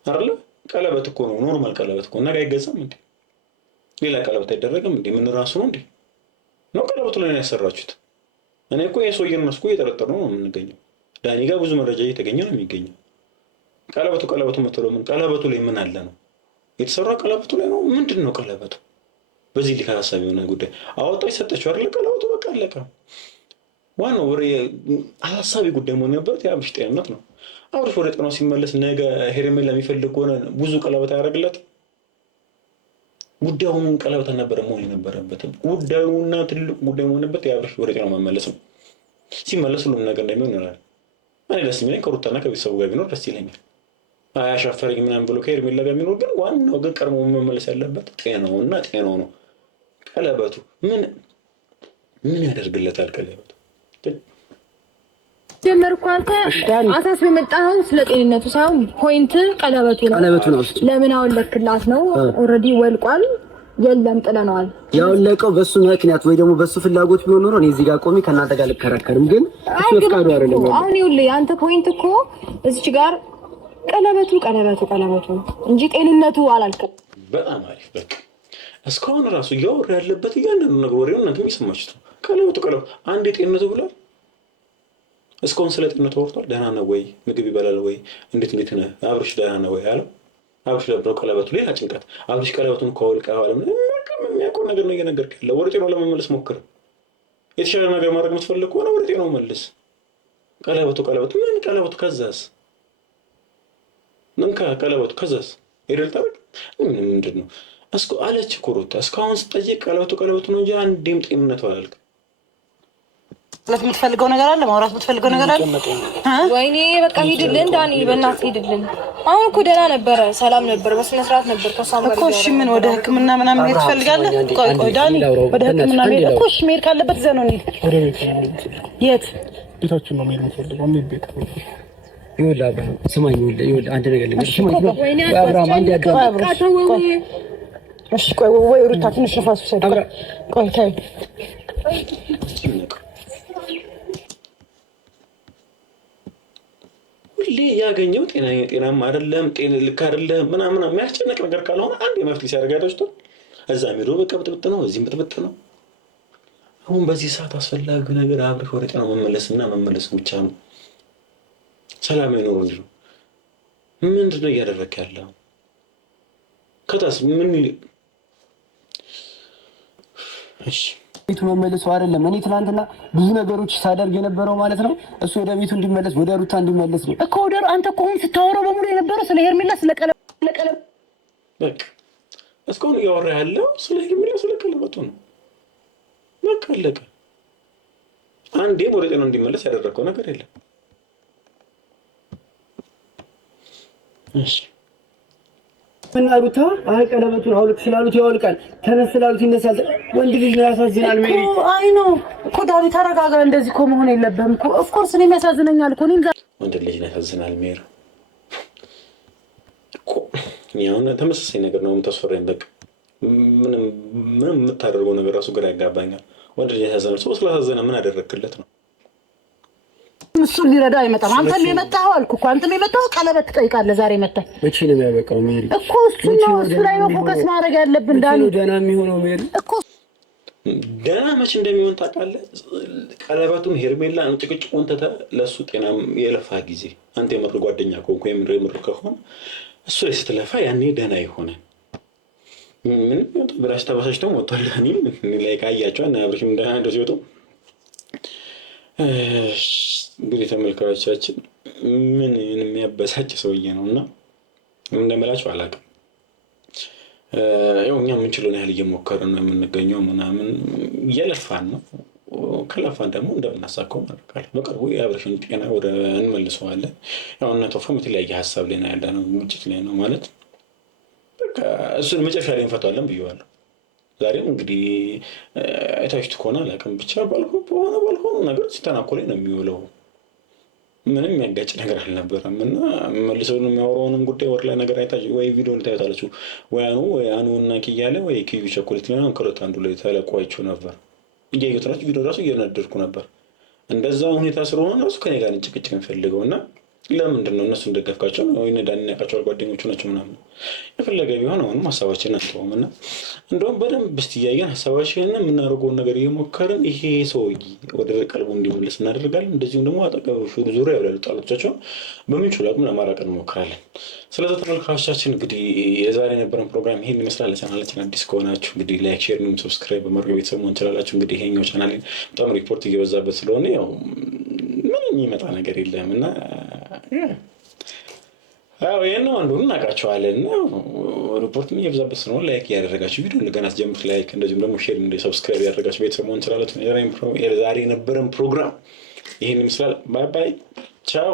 አይደል ቀለበት እኮ ነው ኖርማል ቀለበት እኮ እና አይገዛም እንዴ ሌላ ቀለበት አይደረግም እንዴ ምን ራሱ ነው እንዴ ነው ቀለበቱ ላይ ያሰራችሁት እኔ እኮ የሶየን መስኩ እየጠረጠርኩ ነው የምንገኘው ዳኒ ጋር ብዙ መረጃ እየተገኘ ነው የሚገኘው ቀለበቱ መተለው ምን ቀለበቱ ላይ ምን አለ ነው የተሰራ ቀለበቱ ላይ ነው ምንድነው ቀለበቱ በዚህ ሊካ ሐሳብ የሆነ ጉዳይ አወጣው ይሰጣችሁ አይደል ቀለበቱ በቃ አለቀ ዋናው ወሬ ሐሳቢ ጉዳይ መሆን ነበር የአብርሽ ጤንነት ነው አብርሽ ወደ ጤናው ሲመለስ ነገ ሄርሜላ የሚፈልግ ሆነ ብዙ ቀለበት ያደርግላት ጉዳዩን ቀለበት ነበር መሆን የነበረበት ጉዳዩና ትልቁ ጉዳይ መሆን ነበር የአብርሽ ወደ ጤናው መመለስ ነው ሲመለስ ሁሉም ነገር እንደሚሆን ይሆናል እኔ ደስ የሚለኝ ከሩታና ከቤተሰቡ ጋር ቢኖር ደስ ይለኛል አያሻፈረኝ ምናምን ብሎ ከሄርሜላ ጋር ቢኖር ግን ዋናው ግን ቀድሞ መመለስ ያለበት ጤናው ነው ቀለበቱ ምን ያደርግለታል ቀለበቱ ጀመርኩ አንተ አሳስበህ የመጣኸው ስለ ጤንነቱ ሳይሆን ፖይንት ቀለበቱ ነው ለምን አወለክላት ነው ኦሬዲ ወልቋል የለም ጥለናል ያወለቀው በሱ ምክንያት ወይ ደግሞ በሱ ፍላጎት ቢሆን ኖሮ እኔ እዚህ ጋር ቆሜ ከናንተ ጋር ልከራከርም ግን እሱ ፍቃዱ አይደለም አሁን ይኸውልህ አንተ ፖይንት እኮ እዚች ጋር ቀለበቱ እንጂ ጤንነቱ አላልከም በጣም አሪፍ በቃ እስካሁን ራሱ ያወራ ያለበት እያንዳንዱ ነገር ወሬው እናንተም ይሰማችሁት ቀለበቱ አንዴ ጤንነቱ ብሏል እስካሁን ስለ ጤንነቱ ወርቷል ደህና ነው ወይ ምግብ ይበላል ወይ እንዴት ነው አብርሽ ደህና ነው ወይ አለው አብርሽ ለብሮ ቀለበቱ ሌላ ጭንቀት አብርሽ ቀለበቱን ከወልቀው አለ ምንም የሚያውቀው ነገር ነው እየነገርክ ያለው ወደ ጤናው ለመመለስ ሞክር የተሻለ ነገር ማድረግ የምትፈልግ ከሆነ ወደ ጤናው መልስ ቀለበቱ ምን ቀለበቱ ከዛስ ምን ቀለበቱ ከዛስ ይደል ታረቅ ምንድነው እስኮ አለች ኮሮታ እስካሁን ስጠይቅ ቀለበቱ ነው እንጂ አንዴም ጤንነቱ አላልክ ለምን የምትፈልገው ነገር አለ ማውራት የምትፈልገው ነገር አለ ወይኔ በቃ ሂድልን ዳኒ በእናትህ ሂድልን አሁን እኮ ደህና ነበረ ሰላም ነበር በስነ ስርዓት ነበር ከሷም ጋር እኮ እሺ ምን ወደ ህክምና ምናምን መሄድ ትፈልጋለህ ቆይ ዳኒ ወደ ህክምና መሄድ እኮ እሺ መሄድ ካለበት እዛ ነው የት ቤታችን ነው መሄድ የምፈልገው ምን ቤት ይኸውልህ አብርሃም ስማኝ ይኸውልህ አንድ ነገር ልንገርህ አብርሃም አንድ እሺ ቆይ ወይ ሩታ ትንሽ ነፋስ ወሰድ ቆይ ታይ ሁሌ ያገኘው ጤናማ አይደለም ልክ አይደለም ምናምን የሚያስጨንቅ ነገር ካልሆነ አንድ የመፍትሄ ሲያደርጋችሁ እዛ ሄዶ በቃ ብጥብጥ ነው እዚህም ብጥብጥ ነው አሁን በዚህ ሰዓት አስፈላጊው ነገር አብርሽ ወደ ጤናው መመለስ ብቻ ነው ሰላም ይኖር እንጂ ምንድነው እያደረክ ያለው ከታስ ምን እሺ ቤቱ መመለስ አይደለም እኔ ትናንትና ብዙ ነገሮች ሳደርግ የነበረው ማለት ነው እሱ ወደ ቤቱ እንዲመለስ ወደ ሩታ እንዲመለስ ነው እኮ ወደ አንተ እኮ አሁን ስታወራው በሙሉ የነበረው ስለ ሄርሜላ ስለ ቀለበት በቃ እስካሁን እያወራ ያለው ስለ ሄርሜላ ስለ ቀለበቱ ነው በቃ አለቀ አንዴም ወደ ጤናው እንዲመለስ ያደረገው ነገር የለም እሺ እና ሩታ ቀለበቱን አውልቅ ስላሉት ያወልቃል ተነስ ስላሉት ይነሳል ወንድ ልጅ ነው ያሳዝናል ሜሪ አይ ነው እኮ ዳኒ ተረጋጋ እንደዚህ እኮ መሆን የለበትም እኮ ኦፍ ኮርስ እኔም ያሳዝነኛል እኮ እኔም ወንድ ልጅ ነው ያሳዝናል ሜሪ እኮ ያው ተመሳሳይ ነገር ነው የምታስፈራኝ በቃ ምንም የምታደርገው ነገር ራሱ ግራ ያጋባኛል። ወንድ ልጅ ያሳዘነ ሰው ስላሳዘነ ምን አደረክለት ነው? እሱን ሊረዳ አይመጣም። አንተም የመጣኸው አልኩ እኮ አንተም የመጣኸው ቀለበት ትጠይቃለህ። ዛሬ መጣህ መቼ ነው የሚያበቃው? ሜሪ እኮ እሱ ላይ ነው ፎከስ ማድረግ ያለብን። ዳኒ ደህና የሚሆነው ሜሪ እኮ ደህና መቼ እንደሚሆን ታውቃለህ? ቀለበቱን ሄርሜላን ጭቅጭቁን ትተህ ለእሱ ጤና የለፋ ጊዜ አንተ የምር ጓደኛ ከሆንኩ የምር ከሆነ እሱ ላይ ስትለፋ ያኔ ደህና ይሆናል። ምንም ብራሽ ተበሳጭተው ወጥቷል። ዳኒ ላይ ካያቸው እና አብርሽም ደህና እንደው ሲወጡ እንግዲህ ተመልካቾቻችን ምን የሚያበሳጭ ሰውዬ ነው እና እንደምላችሁ አላውቅም። ያው እኛ የምንችለውን ያህል እየሞከርን ነው የምንገኘው፣ ምናምን እየለፋን ነው። ከለፋን ደግሞ እንደምናሳካው እናደርጋለን። በቅርቡ የአብርሽን ጤና ወደ እንመልሰዋለን። ያው እነ ቶፋም የተለያየ ሀሳብ ላይ ነው ያለነው፣ ግጭት ላይ ነው ማለት በቃ እሱን መጨረሻ ላይ እንፈታዋለን ብየዋለሁ። ዛሬም እንግዲህ አይታችሁት ከሆነ አላውቅም ብቻ ባልሆኑ ነገር ሲተናኮለኝ ነው የሚውለው። ምንም የሚያጋጭ ነገር አልነበረም እና መልሰው የሚያወራውንም ጉዳይ ወር ላይ ነገር አይታችሁ ወይ ቪዲዮ ልታዩታላችሁ። ወይ አኑ እና ኪያለ ወይ ኪዩ ቸኮሌት ነው ከሁለት አንዱ ላይ ተለቋቸው ነበር። እያየሁት ናችሁ። ቪዲዮ ራሱ እየነደድኩ ነበር። እንደዛ ሁኔታ ስለሆነ ራሱ ከኔ ጋር ጭቅጭቅ የሚፈልገው እና ለምንድን ነው እነሱ እንደገፍካቸው ነው? ወይ ዳኒ ያውቃቸዋል፣ ጓደኞቹ ናቸው ምናምን። የፈለገ ቢሆን አሁንም ሀሳባችንን አንተውም እና እንደውም በደንብ እስቲ እያየን ሀሳባችንን የምናደርገውን ነገር እየሞከርን ይሄ ሰውዬ ወደ ቀልቡ እንዲመለስ እናደርጋለን። እንደዚሁም ደግሞ አጠገቦቹ ዙሪያ ያሉ ጣሎቻቸውን በምንችሉ አቅም ለማራቅ እንሞክራለን። ስለዚህ ተመልካቾቻችን እንግዲህ የዛሬ የነበረን ፕሮግራም ይሄን ይመስላል። ቻናላችን አዲስ ከሆናችሁ እንግዲህ ላይክ፣ ሼር እንዲሁም ሰብስክራይብ በማድረግ ቤተሰብ መሆን ትችላላችሁ። እንግዲህ ይሄኛው ቻናል በጣም ሪፖርት እየበዛበት ስለሆነ ያው ምንም የሚመጣ ነገር የለም እና ይህን ነው አንዱን እናውቃቸዋለን እና ሪፖርትም እየበዛበት ስለሆነ ላይክ እያደረጋችሁ ቪዲዮ እንደገና አስጀምሩት። ላይክ እንደዚሁም ደግሞ ሼር እንደ ሰብስክራይብ ያደረጋችሁ ቤተሰብ መሆን ትችላላችሁ። ዛሬ የነበረን ፕሮግራም ይህን ይመስላል። ባይ ባይ፣ ቻው።